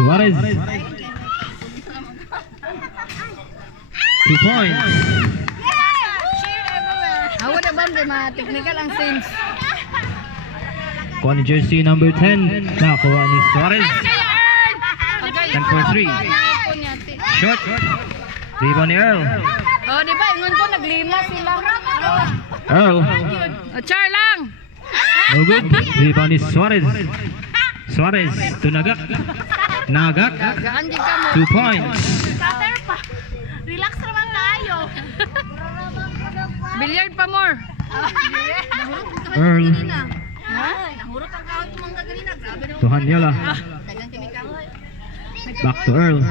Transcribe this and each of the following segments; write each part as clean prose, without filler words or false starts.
Suarez. 2 points. Ako na ba technical ang sense? Kuha ni jersey number 10. Nakuha ni Suarez. 10 for 3. Short. Rebound ni Earl. Oh, di ba? Ingon ko, naglima sila. Earl. Char lang! No good. Rebound ni Suarez. Suarez to Nagak. Nagak. Gaan di ka mo. 2 points. Cutter pa. Relax naman tayo. Billiard pa more. Earl. Nahurot ang kahit mong gagalina. Grabe na. To Hanyola. Dagang kami kahit. Back to Earl.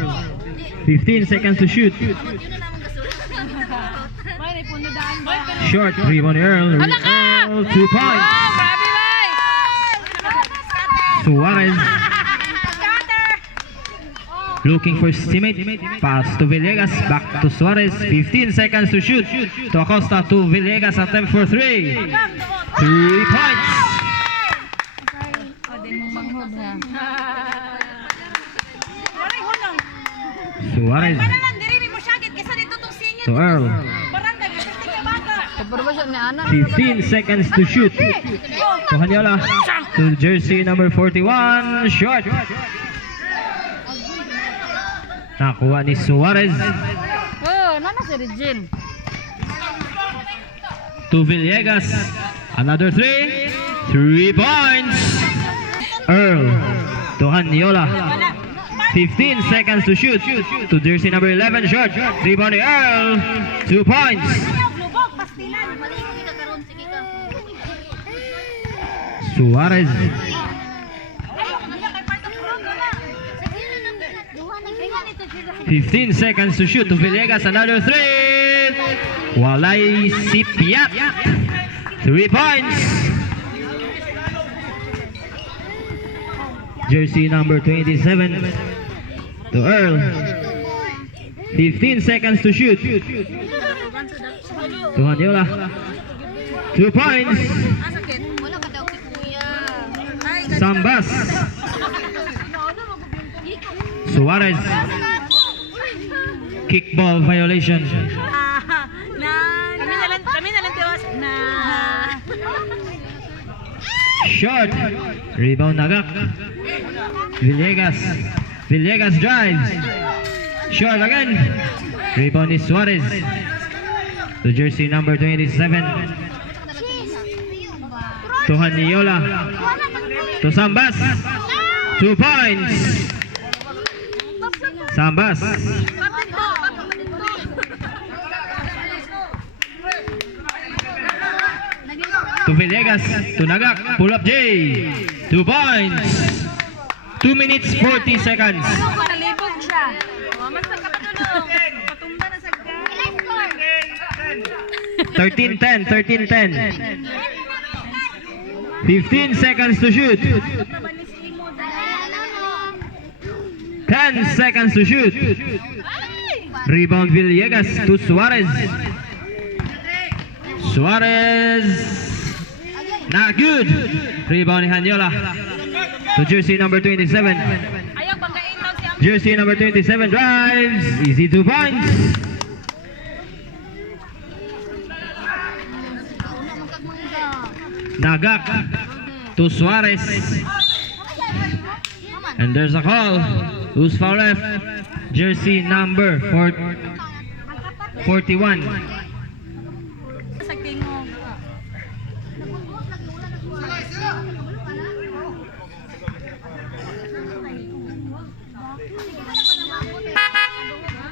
15 seconds to shoot. Yun na naman gasura. May punodaan ba? Short. Rebound ni Earl. Earl. 2 points. Oh, grabe bay! Suarez. Looking for his teammate. Pass to Villegas. Back to Suarez. 15 seconds to shoot. To Acosta to Villegas. Attempt for 3. 3 points. Manghod ha. Suarez to Earl. Supervision ni Ana. 15 seconds to shoot. To Hanyola. To jersey number 41. Shot. Nakuha ni Suarez. Oh, nana si Regine. To Villegas. Another 3. 3 points. Earl to Hanyola. 15 seconds to shoot. To jersey number 11. Shot. Rebound ni Earl. 2 points. Suarez. 15 seconds to shoot. To Villegas. Another 3. Walay Sipiat. 3 points. Jersey number 27 to Earl. 15 seconds to shoot. To Hanyola. 2 points. Sambas. Suarez. Kickball violation. Kami na lang tiwas na. Short. Rebound Nagak. Villegas. Villegas drives. Short again. Rebound is Suarez. To jersey number 27. To Hanyola. To Sambas. 2 points. Sambas. To Villegas. To Nagak. Pull up J. 2 points. 2 minutes 40 seconds. Nalibog siya. Mas nagkapatulong. Patumba na sa 13-10. 13-10. 15 seconds to shoot. 10 seconds to shoot. Rebound Villegas to Suarez. Suarez. Not good. Rebound ni Hanyola. To jersey number 27. Ayaw banggain daw si Ang. Jersey number 27 drives. Easy 2 points. Nagak to Suarez. And there's a call. Who's foul left? Jersey number 41. Sa tingog.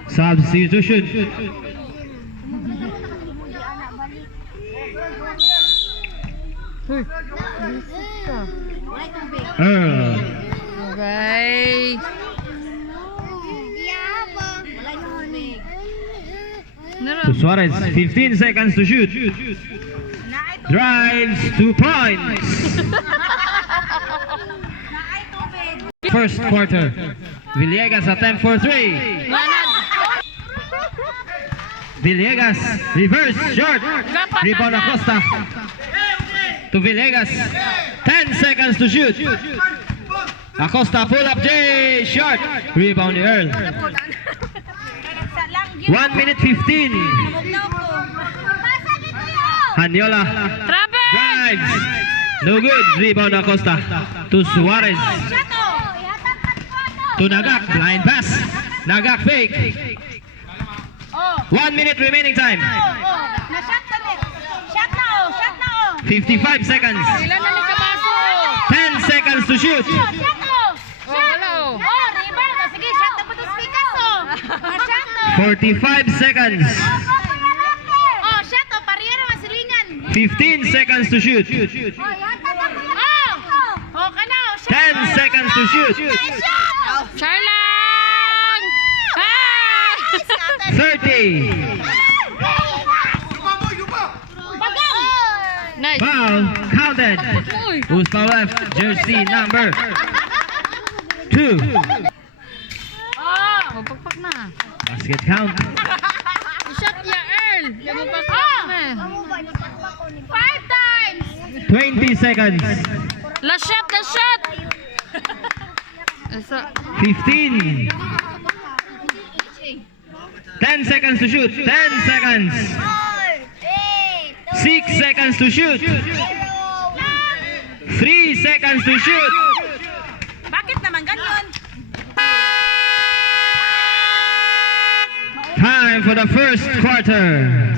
Substitution. Earl Okay. to Suarez. 15 seconds to shoot. Drives 2 points. First quarter. Villegas attempt for 3. Villegas reverse short. Rebound Acosta. to Villegas. 10 seconds to shoot. Acosta pull up J. Short. Rebound ni Earl. 1 minute 15. Hanyola Trapez! drives. No good. Rebound Acosta to Suarez. To Nagak. Blind pass. Nagak fake. 1 minute remaining time. 55 seconds. Ilan na ni Kabaso? 10 seconds to shoot. Oh, wala oh. 45 seconds. 15 seconds to shoot. 10 seconds to shoot. Charlang! Ah! 30. Nice. Foul counted. Uy. Who's foul left? Jersey number 2. Oh, pagpak na. Basket count. Shot ya, Earl. Yan mo pagpak na. 20 seconds. Last shot, last shot. Esa. 15. 10 seconds to shoot. 10 seconds. 6 seconds to shoot. 3 seconds to shoot. Bakit naman ganyan? Time for the first quarter.